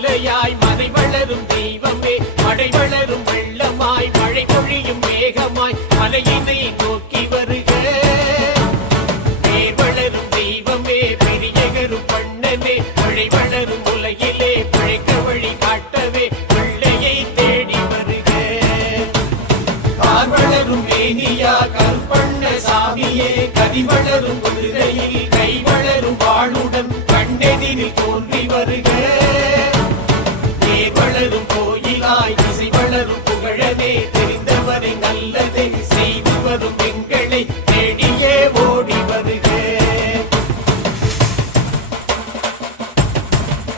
மாலையாய் மலை வளரும் தெய்வமே மழை வளரும் வெள்ளமாய் மழை பொழியும் மேகமாய் மலையினை நோக்கி வருக வேர் வளரும் தெய்வமே பெரிய கருப்பண்ணனே மழை வளரும் உலகிலே பிழைக்க வழி காட்டவே பிள்ளையை தேடி வருக கார் வளரும் மேனியா கருப்பண்ண சாமியே கதி வளரும் குதிரை